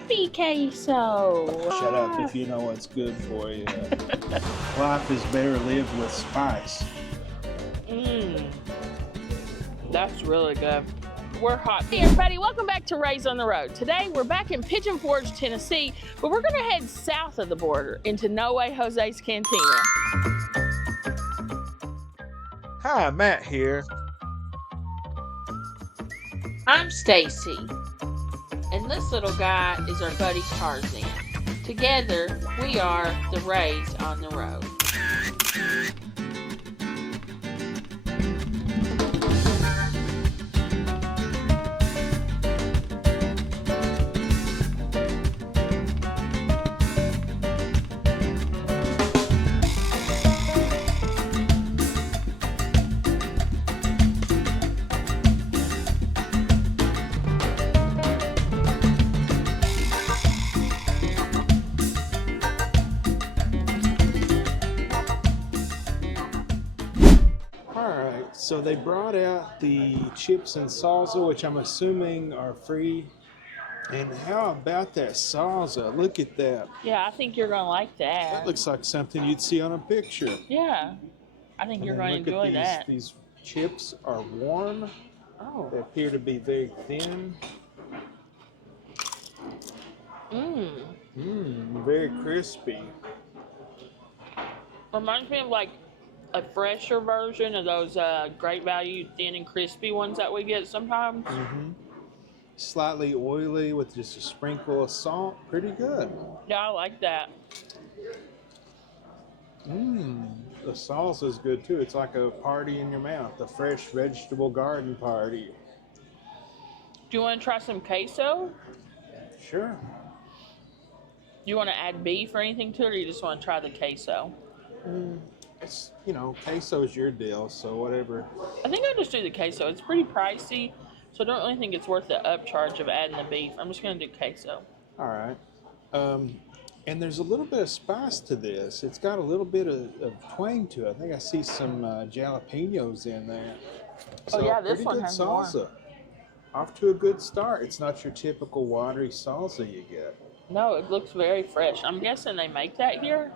happy queso. Shut up if you know what's good for you. Life is better lived with spice. That's really good. We're hot. Hey everybody, welcome back to Rays on the Road. Today we're back in Pigeon Forge, Tennessee, but we're gonna head south of the border into No Way Jose's Cantina. Hi, Matt here. I'm Staci, and this little guy is our buddy Tarzan. Together, we are the Rays on the Road. So they brought out the chips and salsa, which I'm assuming are free. And how about that salsa? Look at that. Yeah, I think you're going to like that. That looks like something you'd see on a picture. Yeah, I think you're going to enjoy that. These chips are warm. Oh. They appear to be very thin. Very crispy. Reminds me of like a fresher version of those Great Value thin and crispy ones that we get sometimes. Slightly oily with just a sprinkle of salt. Pretty good. Yeah, I like that. The salsa is good too. It's like a party in your mouth, a fresh vegetable garden party. Do you want to try some queso? Sure. Do you want to add beef or anything to it, or you just want to try the queso? It's, queso is your deal, so whatever. I think I'll just do the queso. It's pretty pricey, so I don't really think it's worth the upcharge of adding the beef. I'm just going to do queso. All right. And there's a little bit of spice to this. It's got a little bit of twang to it. I think I see some jalapenos in there. So yeah, this one has salsa. more. Off to a good start. It's not your typical watery salsa you get. No, it looks very fresh. I'm guessing they make that here?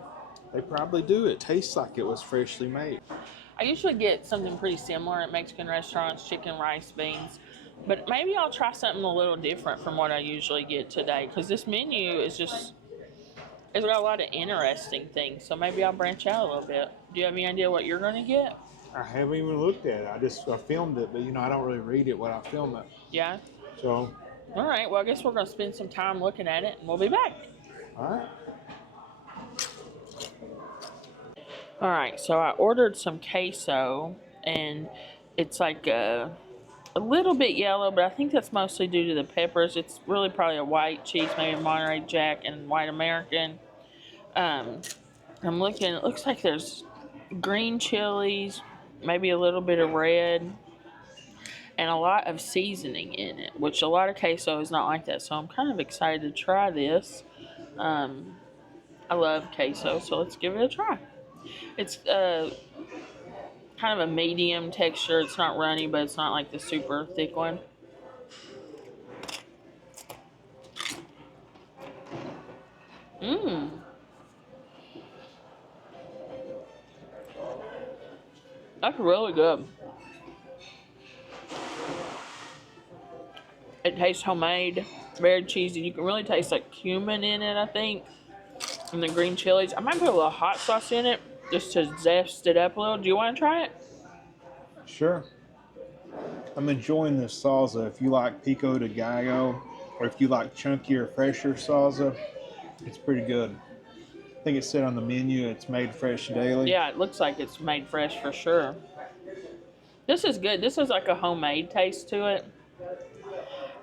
They probably do. It tastes like it was freshly made. I usually get something pretty similar at Mexican restaurants, chicken, rice, beans. But maybe I'll try something a little different from what I usually get today. Because this menu is just, it's got a lot of interesting things. So maybe I'll branch out a little bit. Do you have any idea what you're going to get? I haven't even looked at it. I filmed it, but I don't really read it when I film it. Yeah? So. All right. Well, I guess we're going to spend some time looking at it and we'll be back. All right. All right, so I ordered some queso, and it's like a little bit yellow, but I think that's mostly due to the peppers. It's really probably a white cheese, maybe Monterey Jack and white American. I'm looking, it looks like there's green chilies, maybe a little bit of red, and a lot of seasoning in it, which a lot of queso is not like that, so I'm kind of excited to try this. I love queso, so let's give it a try. It's kind of a medium texture. It's not runny, but it's not like the super thick one. That's really good. It tastes homemade, very cheesy. You can really taste like cumin in it, I think. And the green chilies. I might put a little hot sauce in it just to zest it up a little. Do you want to try it? Sure. I'm enjoying this salsa. If you like pico de gallo, or if you like chunkier, fresher salsa, it's pretty good. I think it said on the menu it's made fresh daily. Yeah, it looks like it's made fresh for sure. This is good. This is like a homemade taste to it.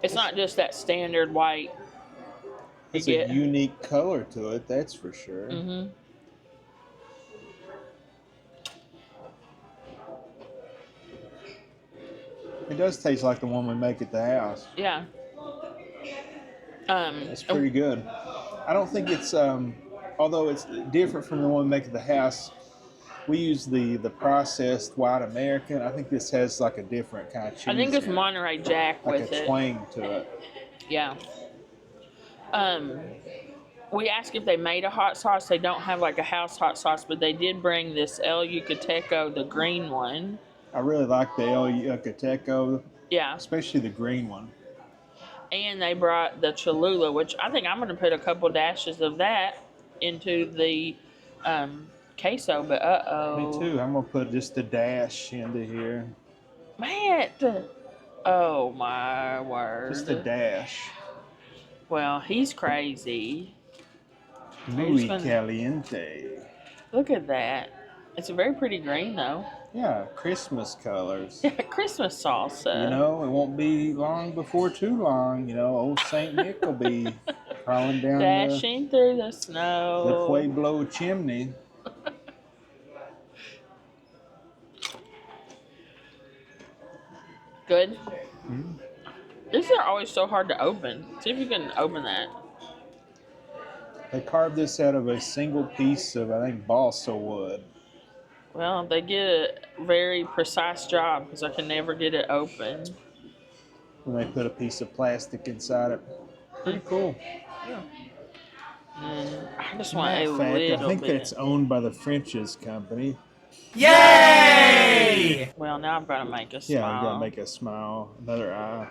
It's not just that standard white. It's a unique color to it, that's for sure. It does taste like the one we make at the house. Yeah. It's pretty good. I don't think it's, although it's different from the one we make at the house, we use the processed white American. I think this has like a different kind of cheese. I think it's Monterey Jack like with a it. twang to it. Yeah. We asked if they made a hot sauce. They don't have like a house hot sauce, but they did bring this El Yucateco, the green one. I really like the El Yucateco, Yeah. especially the green one. And they brought the Cholula, which I think I'm going to put a couple dashes of that into the queso, but Me too. I'm going to put just a dash into here. Matt! Oh my word. Just a dash. Well, he's crazy. Muy caliente. Look at that. It's a very pretty green, though. Yeah, Christmas colors. Yeah, Christmas salsa. You know, it won't be long before too long. You know, old Saint Nick will be crawling down dashing through the snow. The Pueblo chimney. Good. Mm-hmm. These are always so hard to open. See if you can open that. They carved this out of a single piece of, I think, balsa wood. Well, they get a very precise job because I can never get it open. And they put a piece of plastic inside it. Pretty cool. Yeah. And I just want a little I think bit. it's owned by the French's company. Yay! Well, now I've got to make a smile. Yeah, I've got to make a smile. Another eye.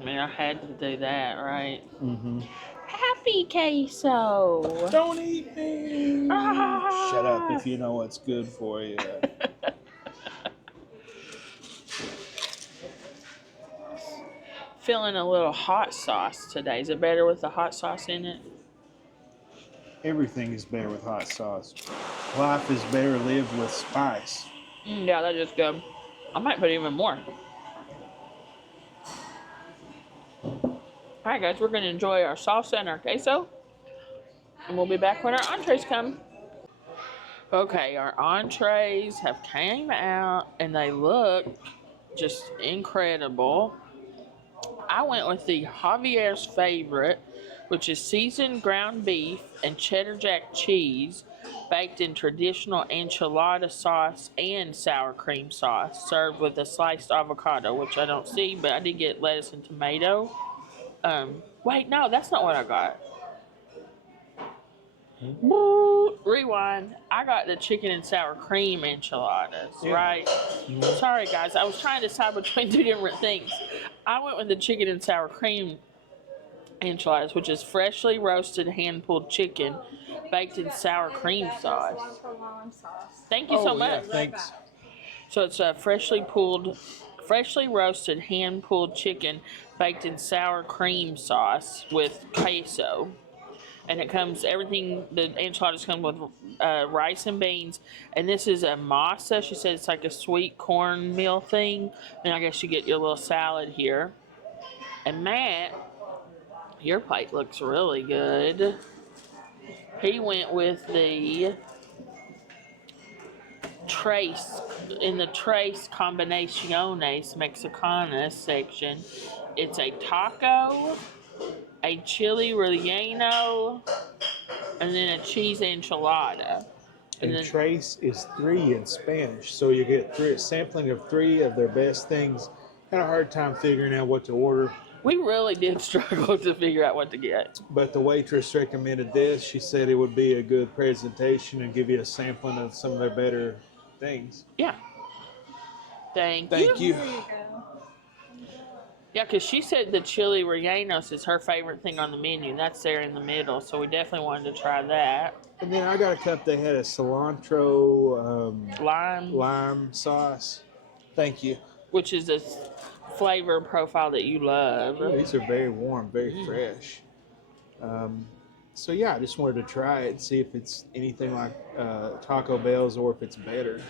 I mean, I had to do that, right? Mm-hmm. Happy queso! Don't eat me! Ah! Shut up if you know what's good for you. Feeling a little hot sauce today. Is it better with the hot sauce in it? Everything is better with hot sauce. Life is better lived with spice. Yeah, that is good. I might put even more. Alright guys, we're going to enjoy our salsa and our queso. And we'll be back when our entrees come. Okay, our entrees have came out and they look just incredible. I went with the Javier's favorite, which is seasoned ground beef and cheddar jack cheese baked in traditional enchilada sauce and sour cream sauce, served with a sliced avocado, which I don't see, but I did get lettuce and tomato. Wait, no, that's not what I got. Rewind. I got the chicken and sour cream enchiladas, right? Sorry, guys. I was trying to decide between two different things. I went with the chicken and sour cream enchiladas, which is freshly roasted hand-pulled chicken baked in sour cream sauce. Thank you so much. Yeah, thanks. So it's a freshly roasted hand-pulled chicken baked in sour cream sauce with queso. And it comes, the enchiladas come with rice and beans. And this is a masa. She said it's like a sweet cornmeal thing. And I guess you get your little salad here. And Matt, your plate looks really good. He went with the Trace, in the Trace Combinaciones Mexicanas section. It's a taco, a chili relleno, and then a cheese enchilada. And then Trace is 3 in Spanish, so you get a sampling of 3 of their best things. Had a hard time figuring out what to order. We really did struggle to figure out what to get. But the waitress recommended this. She said it would be a good presentation and give you a sampling of some of their better things. Yeah. Thank you. Yeah, because she said the chili rellenos is her favorite thing on the menu. That's there in the middle, so we definitely wanted to try that. And then I got a cup that had a cilantro lime sauce. Thank you. Which is a flavor profile that you love. Oh, these are very warm, very fresh. So yeah, I just wanted to try it and see if it's anything like Taco Bell's or if it's better.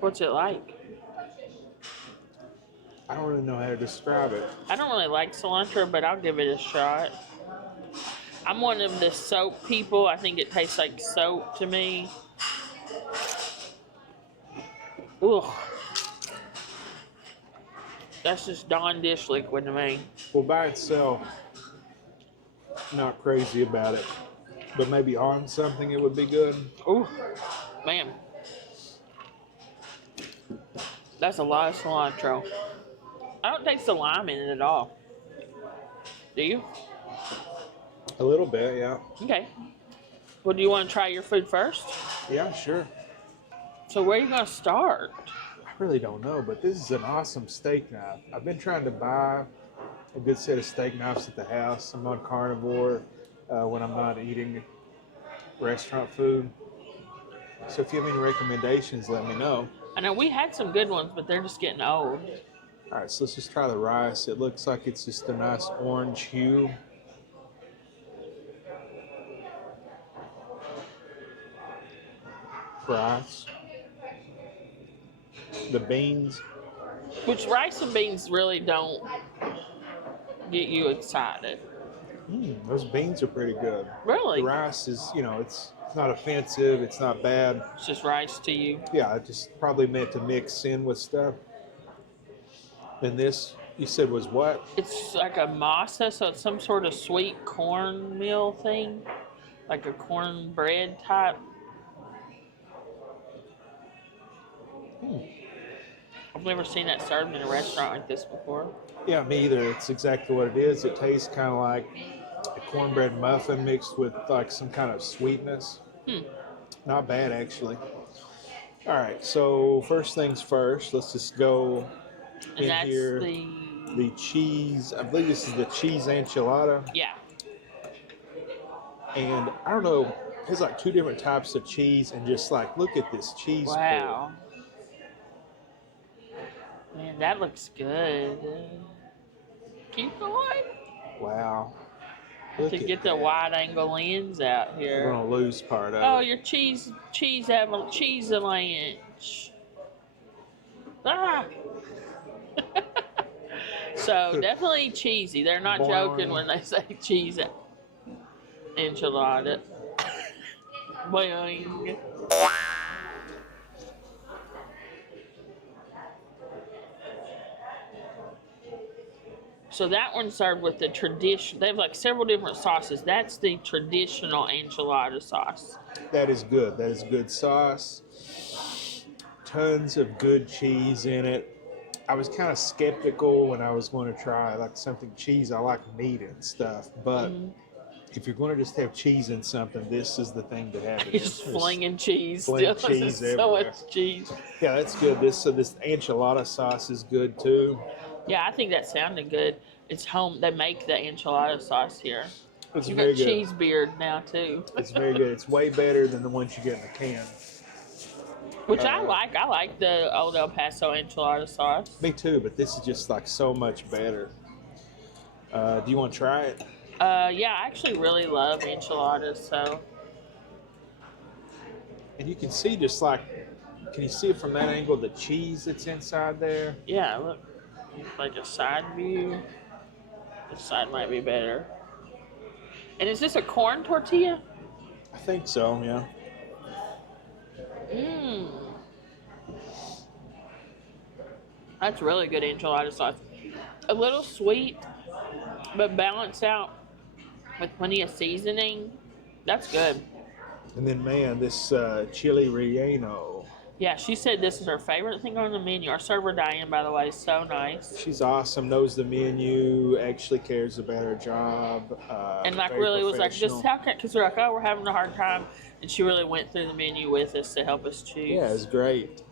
What's it like? I don't really know how to describe it. I don't really like cilantro, but I'll give it a shot. I'm one of the soap people. I think it tastes like soap to me. Ugh. That's just Dawn dish liquid to me. Well, by itself, not crazy about it. but maybe on something it would be good. Ooh, man. That's a lot of cilantro. I don't taste the lime in it at all. Do you? A little bit, yeah. Okay. Well, do you want to try your food first? Yeah, sure. So where are you going to start? I really don't know, but this is an awesome steak knife. I've been trying to buy a good set of steak knives at the house. I'm on carnivore when I'm not eating restaurant food. So if you have any recommendations, let me know. I know we had some good ones, but they're just getting old. All right, so let's just try the rice. It looks like it's just a nice orange hue. Rice. The beans. Which rice and beans really don't get you excited. Those beans are pretty good. Really? The rice is, it's not offensive. It's not bad. It's just rice to you. Yeah, I just probably meant to mix in with stuff. And this, you said, was what? It's like a masa, so it's some sort of sweet cornmeal thing, like a cornbread type. I've never seen that served in a restaurant like this before. Yeah, me either. It's exactly what it is. It tastes kind of like a cornbread muffin mixed with like some kind of sweetness. Not bad, actually. All right, so first things first, let's just go And in that's here. The cheese, I believe this is the cheese enchilada. Yeah. And I don't know, there's like two different types of cheese, and just like, look at this cheese. Wow. Man, that looks good. Keep going. Wow. To get the wide angle lens out We're here. gonna lose part of Oh, it. your cheese avalanche. Ah. So definitely cheesy. They're not joking when they say cheese enchilada. Boing. So that one's served with the tradition. They have like several different sauces. That's the traditional enchilada sauce. That is good. That is good sauce. Tons of good cheese in it. I was kind of skeptical when I was going to try like something cheese. I like meat and stuff, but if you're going to just have cheese in something, this is the thing to have it in. Just flinging cheese. Fling Still, cheese so everywhere. much cheese. Yeah, that's good. This enchilada sauce is good too. Yeah, I think that sounded good. It's home. They make the enchilada sauce here. It's You very got good. cheese beard now too. It's very good. It's way better than the ones you get in the can. Which I like. I like the Old El Paso enchilada sauce. Me too, but this is just like so much better. Do you want to try it? Yeah, I actually really love enchiladas. So And you can see just like, can you see it from that angle, the cheese that's inside there? yeah, look, like a side view. This side might be better. And is this a corn tortilla? I think so, yeah. Mmm. That's really good enchilada sauce. A little sweet, but balanced out with plenty of seasoning. That's good. And then, man, this chili relleno. Yeah, she said this is her favorite thing on the menu. Our server, Diane, by the way, is so nice. She's awesome, knows the menu, actually cares about her job. And like very really was like, professional. just how can, because we're like, oh, we're having a hard time. And she really went through the menu with us to help us choose. Yeah, it's great.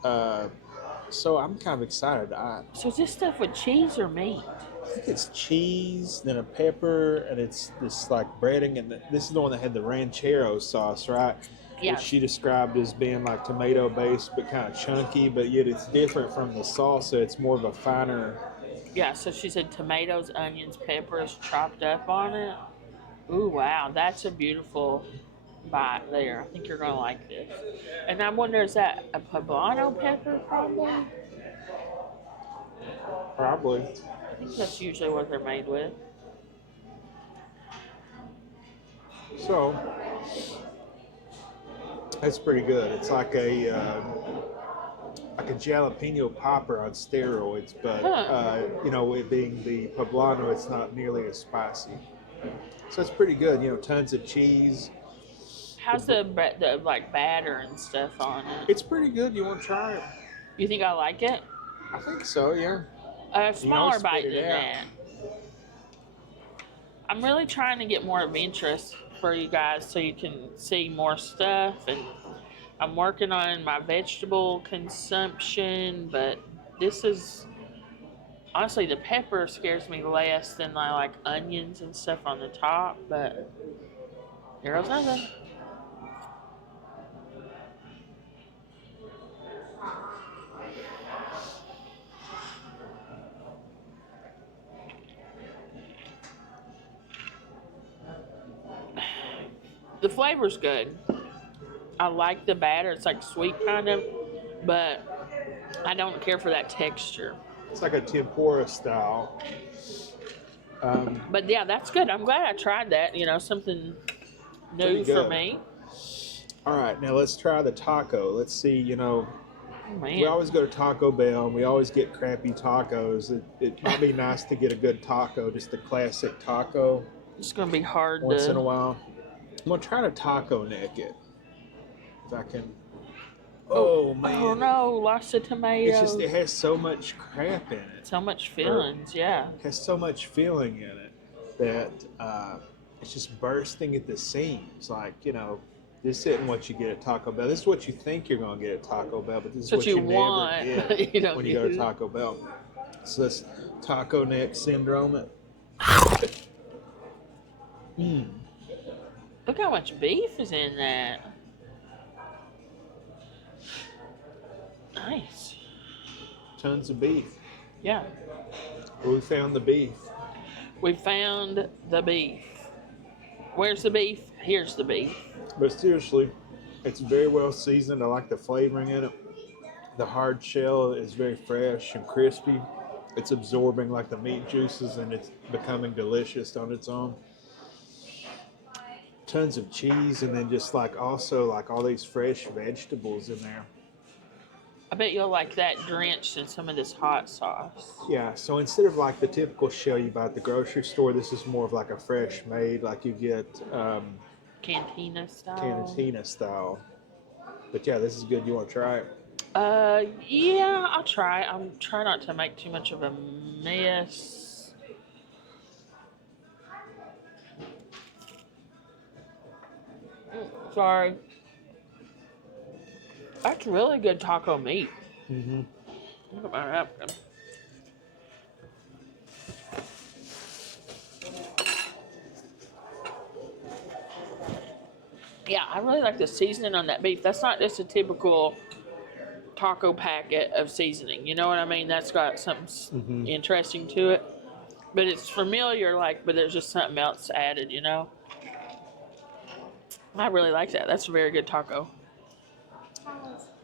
So I'm kind of excited. So is this stuff with cheese or meat? I think it's cheese, then a pepper, and it's this like breading. And this is the one that had the ranchero sauce, right? Yeah. Which she described as being like tomato based, but kind of chunky. But yet it's different from the salsa. It's more of a finer. Yeah, so she said tomatoes, onions, peppers chopped up on it. Ooh, wow, that's a beautiful bite there. I think you're going to like this. And I wonder, is that a poblano pepper probably? Probably. I think that's usually what they're made with. So that's pretty good. It's like a jalapeno popper on steroids, but it being the poblano, it's not nearly as spicy. So it's pretty good. Tons of cheese. How's the like batter and stuff on it? It's pretty good. You want to try it? You think I like it? I think so. Yeah. A smaller spit bite it than out. that. I'm really trying to get more of interest for you guys so you can see more stuff, and I'm working on my vegetable consumption, but this is honestly the pepper scares me less than I like onions and stuff on the top, but here goes nothing. The flavor's good. I like the batter. It's like sweet kind of, but I don't care for that texture. It's like a tempura style. But yeah, that's good. I'm glad I tried that. You know, something new for me. All right, now let's try the taco. Let's see, Oh, we man. always go to Taco Bell and we always get crappy tacos. It might be nice to get a good taco, just a classic taco It's going to be hard once in a to. while. I'm going to try to taco neck it. If I can. Oh, man. Oh, no. Lost the It's tomato. just, it has so much crap in it. So much fillings, yeah. It has so much filling in it that it's just bursting at the seams. Like, this isn't what you get at Taco Bell. This is what you think you're going to get at Taco Bell, but this is what you want. never get You don't when you go to Taco Bell. So let's taco neck syndrome it. Look how much beef is in that. Nice. Tons of beef. Yeah. We found the beef. We found the beef. Where's the beef? Here's the beef. But seriously, it's very well seasoned. I like the flavoring in it. The hard shell is very fresh and crispy. It's absorbing like the meat juices and it's becoming delicious on its own. Tons of cheese and then just like also like all these fresh vegetables in there. I bet you'll like that drenched in some of this hot sauce. Yeah, so instead of like the typical shell you buy at the grocery store, this is more of like a fresh made, like you get Cantina style. Cantina style. But yeah, this is good. You want to try it? Yeah, I'll try. I'm trying not to make too much of a mess. Sorry. That's really good taco meat. Mm-hmm. Look at my napkin. Yeah, I really like the seasoning on that beef. That's not just a typical taco packet of seasoning. You know what I mean? That's got something interesting to it. But it's familiar, but there's just something else added, I really like that. That's a very good taco.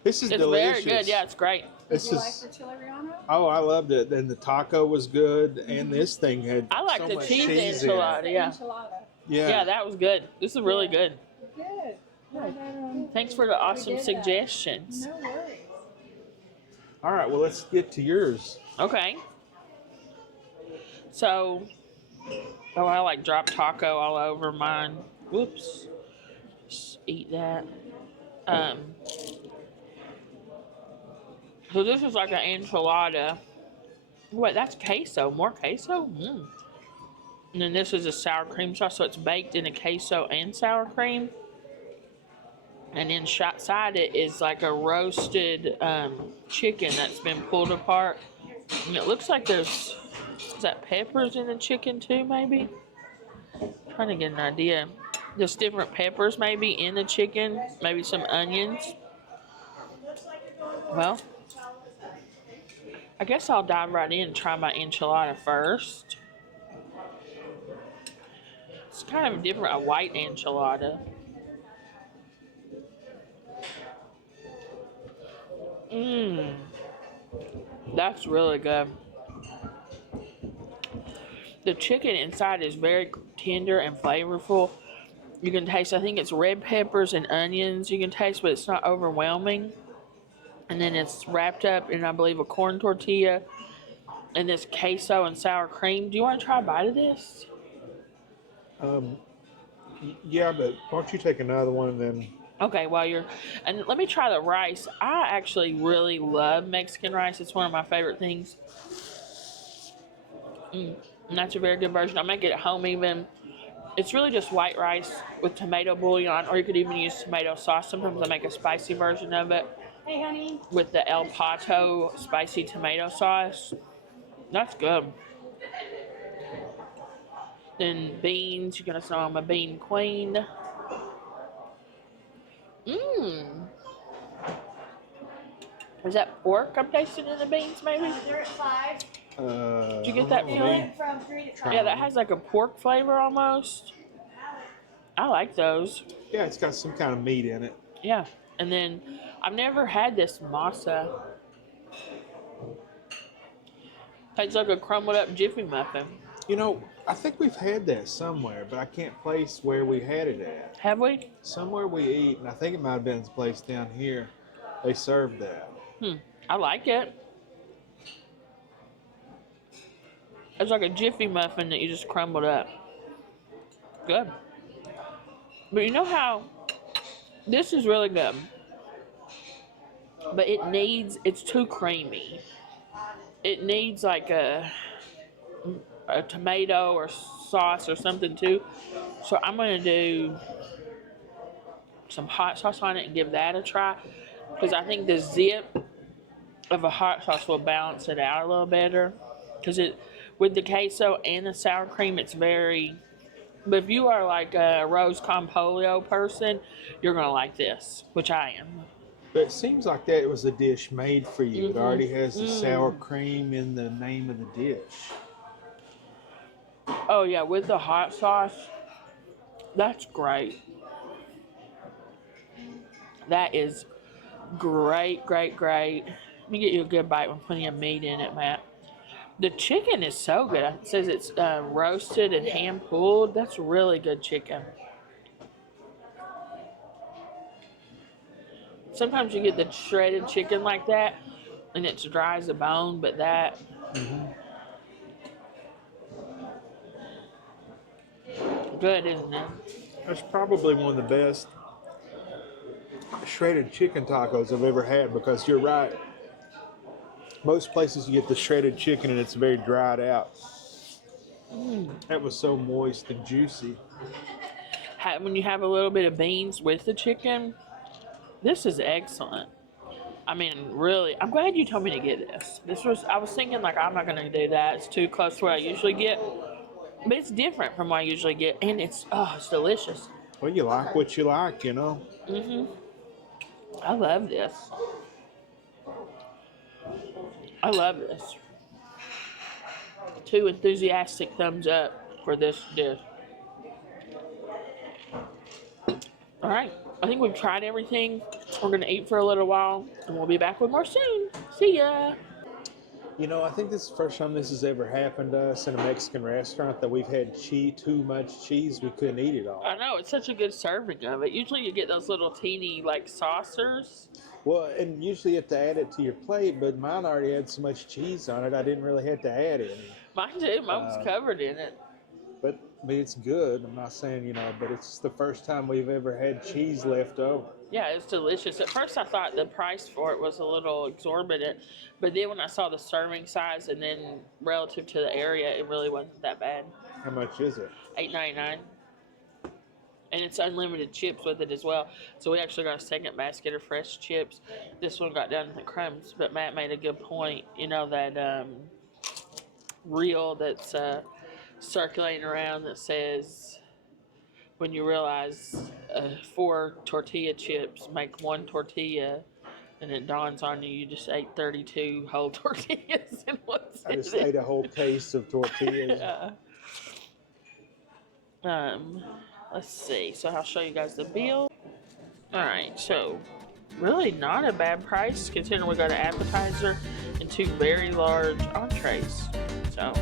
This is It's delicious. very good. Yeah, it's great. This Did you is. like the chili relleno? Oh, I loved it. And the taco was good, and this thing had I like so the much cheese cheese in it. enchilada. Yeah. Enchilada. Yeah, that was good. This is really good. Good. Thanks for the awesome did that. suggestions. No worries. All right, well, let's get to yours. Okay. So, I dropped taco all over mine. Whoops. Just eat that. So this is like an enchilada. Wait, that's queso. More queso? And then this is a sour cream sauce, so it's baked in a queso and sour cream. And inside it is like a roasted chicken that's been pulled apart. And it looks like is that peppers in the chicken too, maybe? I'm trying to get an idea. There's different peppers maybe in the chicken, maybe some onions. Well, I guess I'll dive right in and try my enchilada first. It's kind of different, a white enchilada. That's really good. The chicken inside is very tender and flavorful. You can taste, I think it's red peppers and onions you can taste, but it's not overwhelming. And then it's wrapped up in, I believe, a corn tortilla and this queso and sour cream. Do you want to try a bite of this? Yeah, but why don't you take another one and then... Okay, and let me try the rice. I actually really love Mexican rice. It's one of my favorite things. And that's a very good version. I make it at home even. It's really just white rice with tomato bouillon, or you could even use tomato sauce. Sometimes I make a spicy version of it. Hey, honey. With the El Pato spicy tomato sauce. That's good. Then beans. You're going to know I'm a bean queen. Is that pork I'm tasting in the beans, maybe? They're at 5. Did you get that feeling? From 3 to 5. Yeah, that has like a pork flavor almost. I like those. Yeah, it's got some kind of meat in it. Yeah. And then I've never had this masa. Tastes like a crumbled up Jiffy muffin. You know, I think we've had that somewhere, but I can't place where we had it at. Have we? Somewhere we eat, and I think it might have been this place down here. They served that. I like it. It's like a Jiffy muffin that you just crumbled up. Good. But you know how this is really good. But it's too creamy. It needs like a tomato or sauce or something too. So I'm going to do some hot sauce on it and give that a try. Because I think the zip of a hot sauce will balance it out a little better. Because with the queso and the sour cream, it's very... But if you are like a Rose Compolio person, you're going to like this, which I am. But it seems like that was a dish made for you. It already has the sour cream in the name of the dish. Oh, yeah, with the hot sauce, that's great. That is great, great, great. Let me get you a good bite with plenty of meat in it, Matt. The chicken is so good. It says it's roasted and hand pulled. That's really good chicken. Sometimes you get the shredded chicken like that, and it's dry as a bone, but that... Good, isn't it? That's probably one of the best shredded chicken tacos I've ever had, because you're right. Most places you get the shredded chicken and it's very dried out. That was so moist and juicy. When you have a little bit of beans with the chicken, this is excellent. I mean, really, I'm glad you told me to get this. I was thinking like, I'm not going to do that. It's too close to what I usually get. But it's different from what I usually get, and it's delicious. Well, you like what you like, you know. I love this. I love this. 2 enthusiastic thumbs up for this dish. All right, I think we've tried everything. We're gonna eat for a little while, and we'll be back with more soon. See ya. You know, I think this is the first time this has ever happened to us in a Mexican restaurant, that we've had too much cheese, we couldn't eat it all. I know, it's such a good serving of it. Usually you get those little teeny, like, saucers. Well, and usually you have to add it to your plate, but mine already had so much cheese on it, I didn't really have to add it. Mine too. Mine was covered in it. But I mean, it's good. I'm not saying, you know, but it's the first time we've ever had cheese left over. Yeah, it's delicious. At first I thought the price for it was a little exorbitant, but then when I saw the serving size and then relative to the area, it really wasn't that bad. How much is it? $8.99. And it's unlimited chips with it as well. So we actually got a second basket of fresh chips. This one got down to the crumbs, but Matt made a good point. You know, that reel that's circulating around that says, when you realize 4 tortilla chips make 1 tortilla, and it dawns on you, you just ate 32 whole tortillas in one sitting. I just ate a whole case of tortillas. Yeah. Let's see. So I'll show you guys the bill. All right. So really not a bad price considering we got an appetizer and 2 very large entrees. So.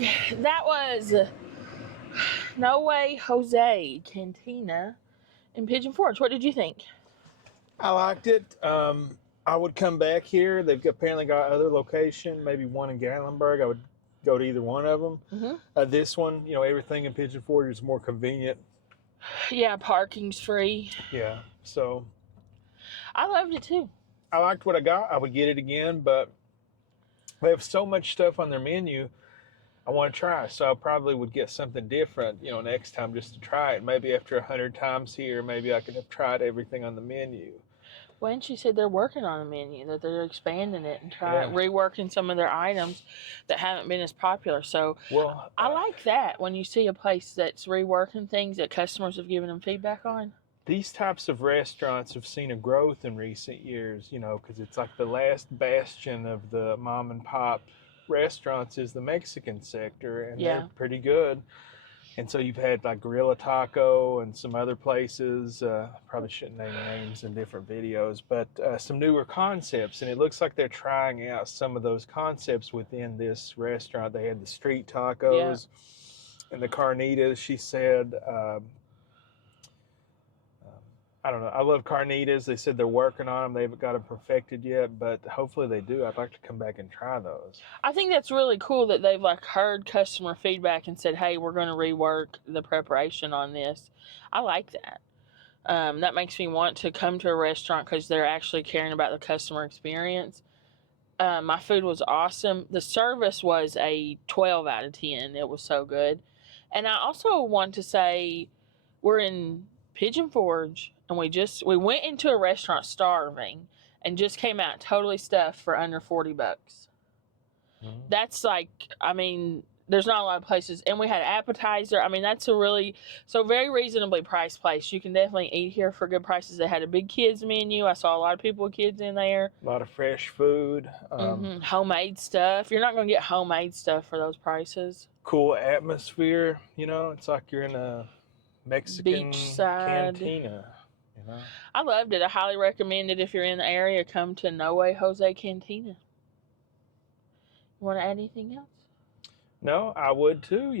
that was No Way Jose Cantina in Pigeon Forge. What did you think? I liked it. I would come back here. They've apparently got other location, maybe one in Gatlinburg. I would go to either one of them. Mm-hmm. This one, everything in Pigeon Forge is more convenient. Yeah, parking's free. Yeah, so I loved it too. I liked what I got. I would get it again, but they have so much stuff on their menu I want to try. So I probably would get something different, next time just to try it. Maybe after 100 times here, maybe I could have tried everything on the menu. Well, and she said they're working on a menu, that they're expanding it and reworking some of their items that haven't been as popular. So I like that when you see a place that's reworking things that customers have given them feedback on. These types of restaurants have seen a growth in recent years, because it's like the last bastion of the mom and pop restaurants is the Mexican sector, and they're pretty good. And so you've had like Gorilla Taco and some other places. Probably shouldn't name names in different videos, but some newer concepts. And it looks like they're trying out some of those concepts within this restaurant. They had the street tacos and the carnitas, she said. I don't know. I love carnitas. They said they're working on them. They haven't got them perfected yet, but hopefully they do. I'd like to come back and try those. I think that's really cool that they've heard customer feedback and said, hey, we're going to rework the preparation on this. I like that. That makes me want to come to a restaurant because they're actually caring about the customer experience. My food was awesome. The service was a 12 out of 10. It was so good. And I also want to say we're in Pigeon Forge, and we went into a restaurant starving and just came out totally stuffed for under $40. Mm-hmm. That's there's not a lot of places. And we had appetizer. That's a very reasonably priced place. You can definitely eat here for good prices. They had a big kids menu. I saw a lot of people with kids in there. A lot of fresh food. Homemade stuff. You're not going to get homemade stuff for those prices. Cool atmosphere. It's like you're in a Mexican beachside cantina. I loved it. I highly recommend it if you're in the area. Come to No Way Jose Cantina. You want to add anything else? No, I would too.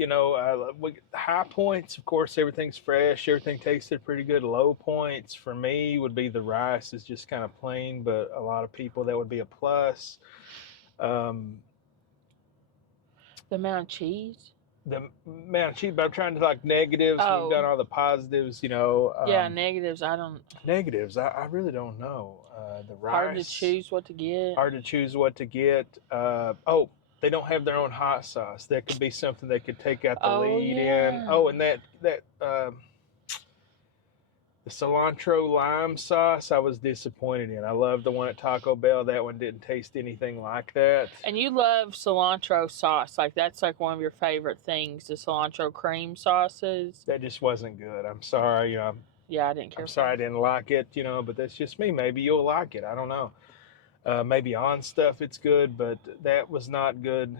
High points, of course, everything's fresh. Everything tasted pretty good. Low points for me would be the rice is just kind of plain, but a lot of people that would be a plus. The amount of cheese. The amount of cheese, but I'm trying to negatives. Oh. We've done all the positives, Negatives. Negatives. I really don't know. The rice. Hard to choose what to get. They don't have their own hot sauce. That could be something they could take out the lead in. Oh, and that the cilantro lime sauce I was disappointed in. I love the one at Taco Bell. That one didn't taste anything like that. And you love cilantro sauce. That's one of your favorite things, the cilantro cream sauces. That just wasn't good. I'm sorry. I didn't care. I'm sorry I didn't like it, but that's just me. Maybe you'll like it. I don't know. Maybe on stuff it's good, but that was not good.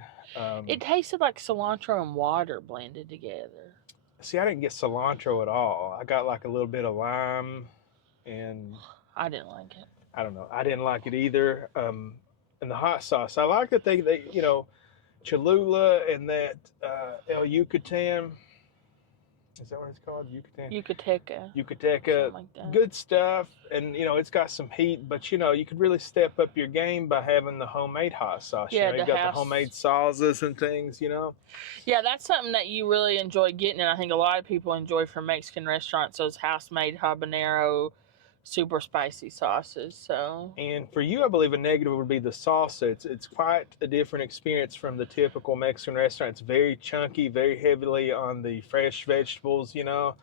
It tasted like cilantro and water blended together. See, I didn't get cilantro at all. I got a little bit of lime, and I didn't like it. I don't know. I didn't like it either. And the hot sauce, I like that they Cholula and that El Yucatan. Is that what it's called? Yucatan? Yucateca. Yucateca. Like that. Good stuff. And, it's got some heat, but, you could really step up your game by having the homemade hot sauce. Yeah, you got the homemade salsas and things, Yeah, that's something that you really enjoy getting, and I think a lot of people enjoy from Mexican restaurants, those house-made habanero super spicy sauces. So, and for you, I believe a negative would be the salsa. It's quite a different experience from the typical Mexican restaurant. It's very chunky, very heavily on the fresh vegetables,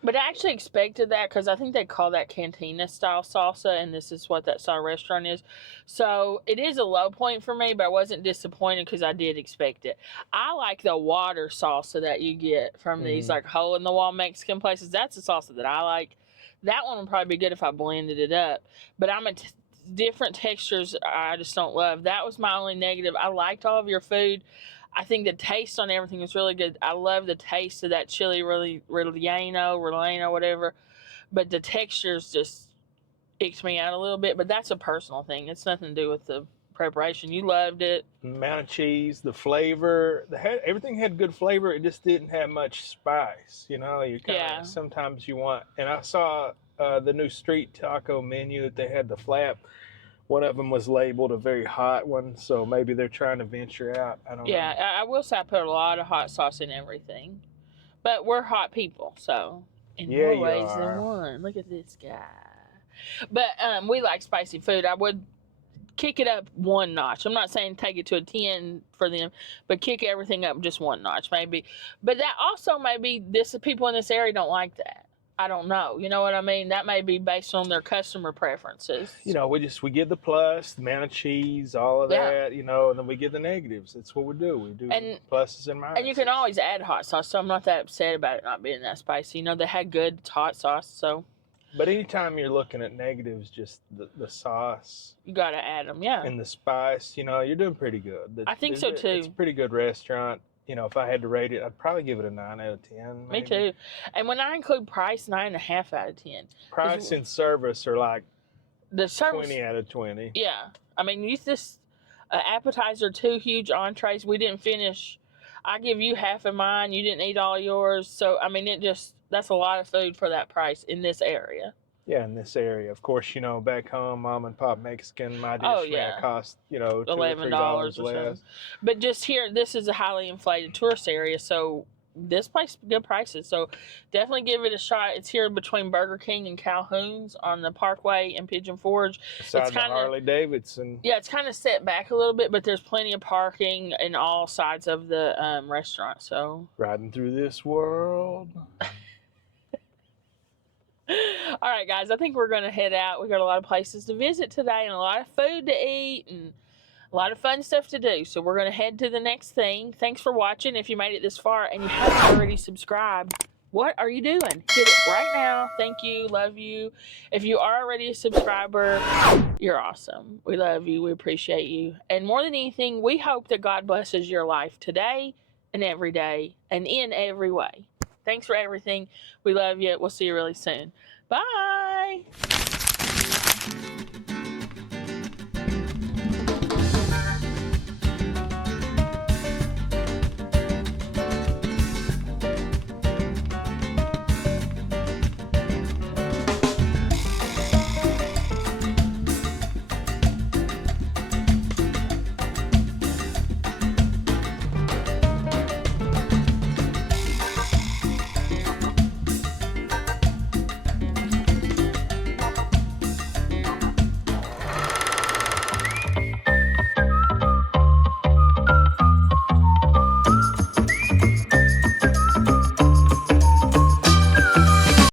But I actually expected that because I think they call that Cantina style salsa, and this is what that style restaurant is. So it is a low point for me, but I wasn't disappointed because I did expect it. I like the water salsa that you get from these hole in the wall Mexican places. That's the salsa that I like. That one would probably be good if I blended it up. But different textures I just don't love. That was my only negative. I liked all of your food. I think the taste on everything was really good. I love the taste of that chili relleno, whatever. But the textures just icked me out a little bit. But that's a personal thing. It's nothing to do with the preparation. You loved it. The amount of cheese, the flavor, everything had good flavor. It just didn't have much spice. You know, you kind of Yeah. sometimes you want. And I saw the new street taco menu that they had the flap. One of them was labeled a very hot one, so maybe they're trying to venture out. I don't know. Yeah, I will say I put a lot of hot sauce in everything. But we're hot people, so in Yeah, more you ways are. than one. Look at this guy. But we like spicy food. I would kick it up one notch. I'm not saying take it to a 10 for them, but kick everything up just one notch maybe. But that also may be people in this area don't like that. I don't know. You know what I mean? That may be based on their customer preferences. You know, we give the plus, the amount of cheese, all of Yeah. that, you know, and then we give the negatives. That's what we do. We do pluses and minuses. And you can always add hot sauce, so I'm not that upset about it not being that spicy. You know, they had good hot sauce, so. But anytime you're looking at negatives, just the sauce. You got to add them, yeah. And the spice, you know, you're doing pretty good. I think so, too. It's a pretty good restaurant. You know, if I had to rate it, I'd probably give it a 9 out of 10. Me too. And when I include price, 9.5 out of 10. Price and service are like the service, 20 out of 20. Yeah. I mean, you just, appetizer, 2 huge entrees. We didn't finish. I give you half of mine. You didn't eat all yours. So, I mean, that's a lot of food for that price in this area. Yeah, in this area. Of course, you know, back home, mom and pop Mexican, my dish may cost, you know, $2 or $3 $11 less. or something. But just here, this is a highly inflated tourist area, so this place, good prices. So definitely give it a shot. It's here between Burger King and Calhoun's on the Parkway in Pigeon Forge. Beside the Harley Davidson. Yeah, it's kind of set back a little bit, but there's plenty of parking in all sides of the restaurant. So riding through this world. All right, guys, I think we're going to head out. We got a lot of places to visit today and a lot of food to eat and a lot of fun stuff to do. So we're going to head to the next thing. Thanks for watching. If you made it this far and you haven't already subscribed, what are you doing? Hit it right now. Thank you. Love you. If you are already a subscriber, you're awesome. We love you. We appreciate you. And more than anything, we hope that God blesses your life today and every day and in every way. Thanks for everything. We love you. We'll see you really soon. Bye.